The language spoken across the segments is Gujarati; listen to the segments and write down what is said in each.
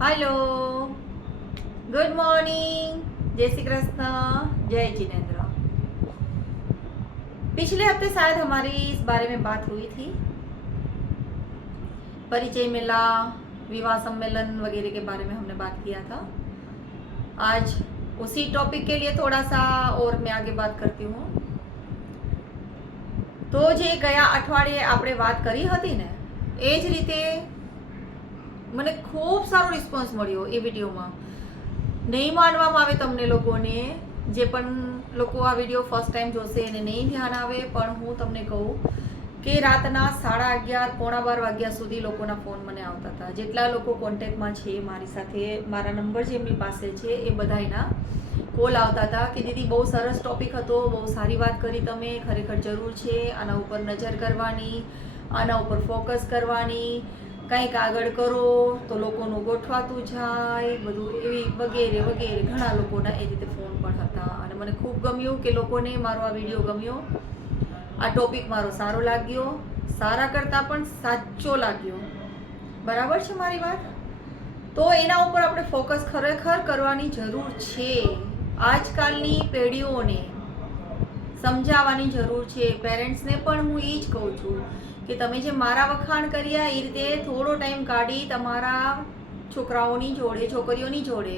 हेलो, गुड मॉर्निंग, जय श्री कृष्ण, जय जिनेन्द्र। पिछले हफ्ते शायद हमारी इस बारे में बात हुई थी, परिचय मेला, विवाह सम्मेलन वगैरह के बारे में हमने बात किया था। आज उसी टॉपिक के लिए थोड़ा सा और मैं आगे बात करती हूँ। તો જે ગયા અઠવાડિયે આપણે વાત કરી હતી ને, એ જ રીતે મને ખૂબ સારો રિસ્પોન્સ મળ્યો એ વિડીયોમાં. નહીં માનવામાં આવે તમને લોકોને, જે પણ લોકો આ વિડીયો ફર્સ્ટ ટાઈમ જોશે એને નહીં ધ્યાન આવે, પણ હું તમને કહું કે રાતના 11:30 પોણા 12 વાગ્યા સુધી લોકોના ફોન મને આવતા હતા. જેટલા લોકો કોન્ટેક્ટમાં છે મારી સાથે, મારા નંબર જે એમની પાસે છે એ બધાના કોલ આવતા હતા કે દીદી બહુ સરસ ટોપિક હતો, બહુ સારી વાત કરી તમે, ખરેખર જરૂર છે આના ઉપર નજર કરવાની, આના ઉપર ફોકસ કરવાની, કંઈક આગળ કરો તો લોકોનું ગોઠવાતું જાય બધું, એવી વગેરે વગેરે ઘણા લોકોના એ રીતે ફોન પણ હતા. અને મને ખૂબ ગમ્યું કે લોકોને મારો આ વિડીયો ગમ્યો, આ ટોપિક મારો સારો લાગ્યો, સારા કરતાં પણ સાચો લાગ્યો. બરાબર છે મારી વાત? તો એના ઉપર આપણે ફોકસ ખરેખર કરવાની જરૂર છે. આજકાલની પેઢીઓને સમજાવવાની જરૂર છે. પેરેન્ટ્સને પણ હું એ જ કહું છું કે તમે જે મારા વખાણ કર્યા એ રીતે થોડો ટાઈમ કાઢી તમારા છોકરાઓની જોડે, છોકરીઓની જોડે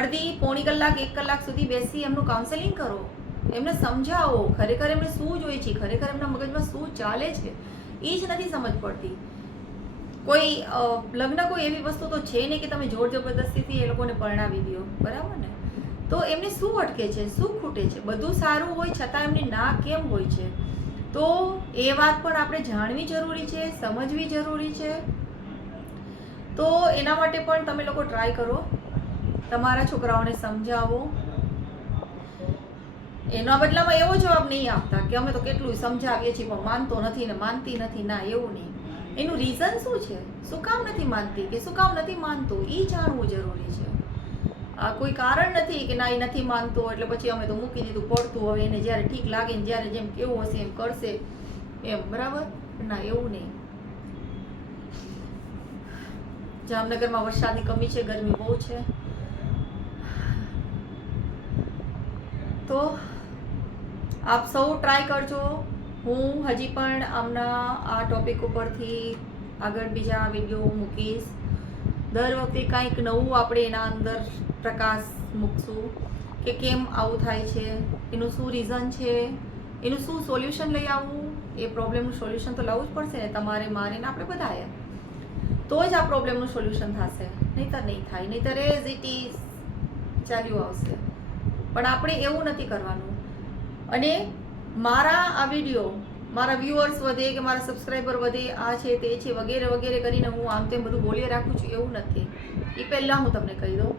અડધી પોણી કલાક 1 કલાક સુધી બેસી એમનું કાઉન્સેલિંગ કરો, એમને સમજાવો ખરેખર એમને શું જોઈએ છે, ખરેખર એમના મગજમાં શું ચાલે છે એ જ નથી સમજ પડતી. કોઈ લગ્ન કોઈ એવી વસ્તુ તો છે નહીં કે તમે જોર જબરદસ્તીથી એ લોકોને પરણાવી દો, બરાબર ને? તો એમને શું અટકે છે, શું ખૂટે છે? બધું સારું હોય છતાં એમની ના કેમ હોય છે? તો એ વાત પણ આપણે જાણવી જરૂરી છે, સમજવી જરૂરી છે. તો એના માટે પણ તમે લોકો ટ્રાય કરો, તમારા છોકરાઓને સમજાવો. એના બદલામાં એવો જવાબ નહીં આપતા કે અમે તો કેટલું સમજાવીએ છીએ પણ માનતો નથી ને માનતી નથી. ના, એવું નહીં. એનું રીઝન શું છે, શું કામ નથી માનતી કે શું કામ નથી માનતો, એ જાણવું જરૂરી છે. આ કોઈ કારણ નથી કે ના એ નથી માનતો એટલે પછી અમે તો મૂકી દીધું પડતું, હવે એને જ્યારે ઠીક લાગે ને જ્યારે જેમ કેવું હશે એમ કરશે એમ, બરાબર? ના, એવું નહીં. જામનગરમાં વરસાદની કમી છે, ગરમી બહુ છે. તો આપ સૌ ટ્રાય કરજો. હું હજી પણ આમના આ ટોપિક ઉપરથી આગળ બીજા વિડીયો મૂકીશ. દર વખતે કંઈક નવું આપણે એના અંદર પ્રકાશ મૂકશું કે કેમ આવું થાય છે, એનું શું રીઝન છે, એનું શું સોલ્યુશન લઈ આવવું. એ પ્રોબ્લેમનું સોલ્યુશન તો લાવવું જ પડશે ને, તમારે, મારે ને આપણે બધાએ. તો જ આ પ્રોબ્લેમનું સોલ્યુશન થશે, નહીંતર નહીં થાય. નહીંતર એઝ ઇટ ઇઝ ચાલ્યું આવશે. પણ આપણે એવું નથી કરવાનું. અને મારા આ વિડીયો મારા વ્યુઅર્સ વધે કે મારા સબસ્ક્રાઈબર વધે, આ છે તે છે વગેરે વગેરે કરીને હું આમ તેમ બધું બોલી રાખું છું, એવું નથી. એ પહેલાં હું તમને કહી દઉં,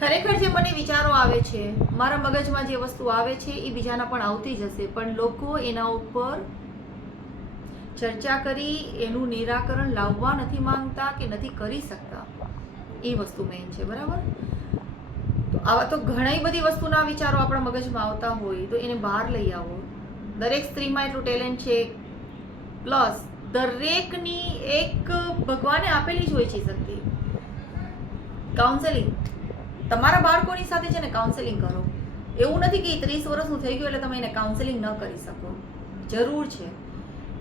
ખરેખર જે મને વિચારો આવે છે, મારા મગજમાં જે વસ્તુ આવે છે એ બીજાના પણ આવતી જ હશે, પણ લોકો એના ઉપર ચર્ચા કરી એનું નિરાકરણ લાવવા નથી માંગતા કે નથી કરી શકતા. એ વસ્તુ મેઇન છે, બરાબર? તો આવા તો ઘણી બધી વસ્તુના વિચારો આપણા મગજમાં આવતા હોય તો એને બહાર લઈ આવો. દરેક સ્ત્રીમાં એટલું ટેલેન્ટ છે, પ્લસ દરેકની એક ભગવાને આપેલી જ હોય છે શક્તિ. કાઉન્સેલિંગ તમારા બાળકોની સાથે છે ને કાઉન્સેલિંગ કરો. એવું નથી કે 30 વર્ષનું થઈ ગયું એટલે તમે એને કાઉન્સેલિંગ ન કરી શકો. જરૂર છે.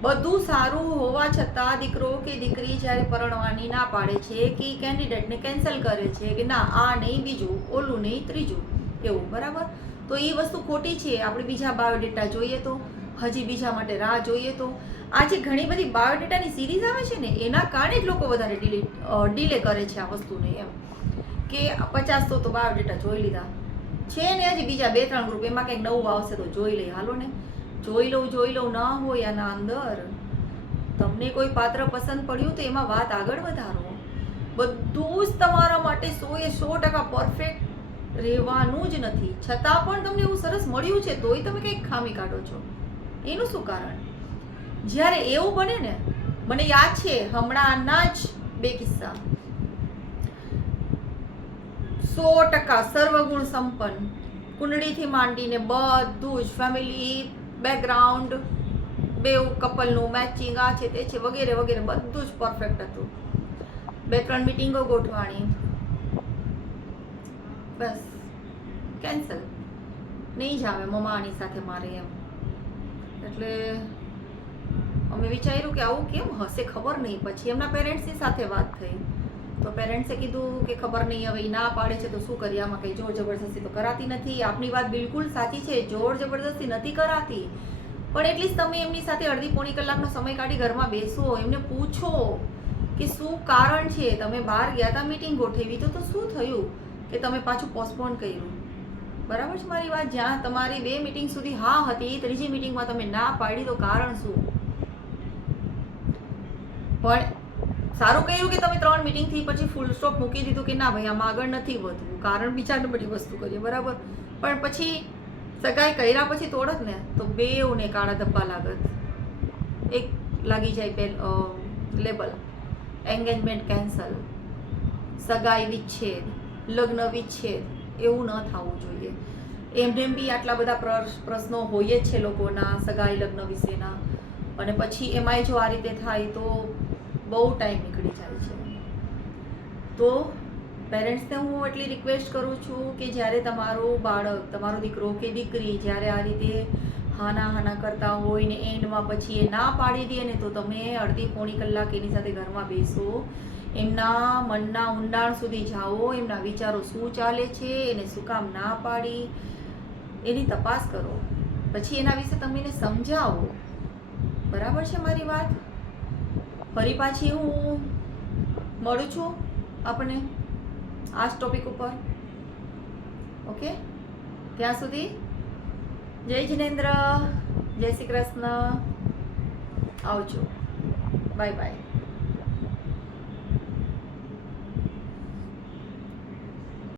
બધું સારું હોવા છતાં દીકરો કે દીકરી જ્યારે પરણવાની ના પાડે છે કે કેન્ડિડેટને કેન્સલ કરે છે કે ના આ નહીં, બીજું, ઓલું નહીં, ત્રીજું, એવું, બરાબર? તો એ વસ્તુ ખોટી છે. આપણે બીજા બાયોડેટા જોઈએ તો, હજી બીજા માટે રાહ જોઈએ તો, આજે ઘણી બધી બાયોડેટાની સિરીઝ આવે છે ને એના કારણે જ લોકો વધારે ડીલે કરે છે આ વસ્તુને. એમ કે 50 તો બાયોડેટા જોઈ લીધા છે ને, હજી બીજા 2-3 ગ્રુપ, એમાં કંઈક નવું આવશે તો જોઈ લઈએ, હાલો ને, જોઈ લઉં ના હોય આના અંદર. તમને કોઈ પાત્ર પસંદ પડ્યું તો એમાં વાત આગળ વધારો. બધું જ તમારા માટે 100% પરફેક્ટ રહેવાનું જ નથી, છતાં પણ તમને એવું સરસ મળ્યું છે તોય તમે કંઈક ખામી કાઢો છો. એનું શું કારણ? જ્યારે એવું બને ને, મને યાદ છે હમણાંના જ 2 કિસ્સા, 100% સર્વગુણ સંપન્ન, કુંડળીથી માંડીને બધું જ ફેમિલી બેકગ્રાઉન્ડ, બેઉ કપલનું મેચિંગ, આ છે તે છે વગેરે વગેરે બધું જ પરફેક્ટ હતું. 2-3 મીટિંગો ગોઠવાણી, બસ કેન્સલ, નહીં જ આવે મમ્મા આની સાથે મારે એમ. એટલે અમે વિચાર્યું કે આવું કેમ હશે, ખબર નહીં. પછી એમના પેરેન્ટ્સની સાથે વાત થઈ તો પેરેન્ટ્સે કીધું કે ખબર નહીં, હવે એ ના પાડે છે તો શું કરીએ, આમાં કંઈ જોર જબરદસ્તી તો કરાતી નથી. આપની વાત બિલકુલ સાચી છે, જોર જબરદસ્તી નથી કરાતી, પણ એટલીસ્ટ તમે એમની સાથે અડધી પોણી કલાકનો સમય કાઢી ઘરમાં બેસો, એમને પૂછો કે શું કારણ છે, તમે બહાર ગયા હતા મીટિંગ ગોઠવી તો શું થયું કે તમે પાછું પોસ્ટપોન કર્યું. બરાબર છે મારી વાત? જ્યાં તમારી 2 મીટિંગ સુધી હા હતી, ત્રીજી મીટિંગમાં તમે ના પાડી તો કારણ શું? પણ સારું કર્યું કે તમે 3 મીટિંગથી પછી ફૂલ સ્ટોપ મૂકી દીધું કે ના ભાઈ આમાં આગળ નથી વધવું, કારણ બીજા બધી વસ્તુ કરીએ, બરાબર. પણ પછી સગાઈ કર્યા પછી તોડત ને તો બેઉને કાળા ધબ્બા લાગત. એક લાગી જાય લેબલ, એન્ગેજમેન્ટ કેન્સલ, સગાઈ વિચ્છેદ, લગ્ન વિચ્છેદ, એવું ન થવું જોઈએ. એમને બી આટલા બધા પ્રશ્નો હોય જ છે લોકોના સગાઈ લગ્ન વિશેના, અને પછી એમાંય જો આ રીતે થાય તો બહુ ટાઈમ નીકળી જાય છે. તો પેરેન્ટ્સને હું એટલી રિક્વેસ્ટ કરું છું કે જ્યારે તમારું બાળક, તમારો દીકરો કે દીકરી જ્યારે આ રીતે હાના કરતા હોય ને એન્ડમાં પછી એ ના પાડી દે ને તો તમે અડધી પોણી કલાક એની સાથે ઘરમાં બેસો, એમના મનના ઊંડાણ સુધી જાઓ, એમના વિચારો શું ચાલે છે, એને શું કામ ના પાડી, એની તપાસ કરો, પછી એના વિશે તમે એને સમજાવો. બરાબર છે મારી વાત? ફરી પાછી હું મળું છું આપણને આ જ ટોપિક ઉપર. ઓકે, ત્યાં સુધી જય જિનેન્દ્ર, જય શ્રી કૃષ્ણ, આવજો, બાય બાય.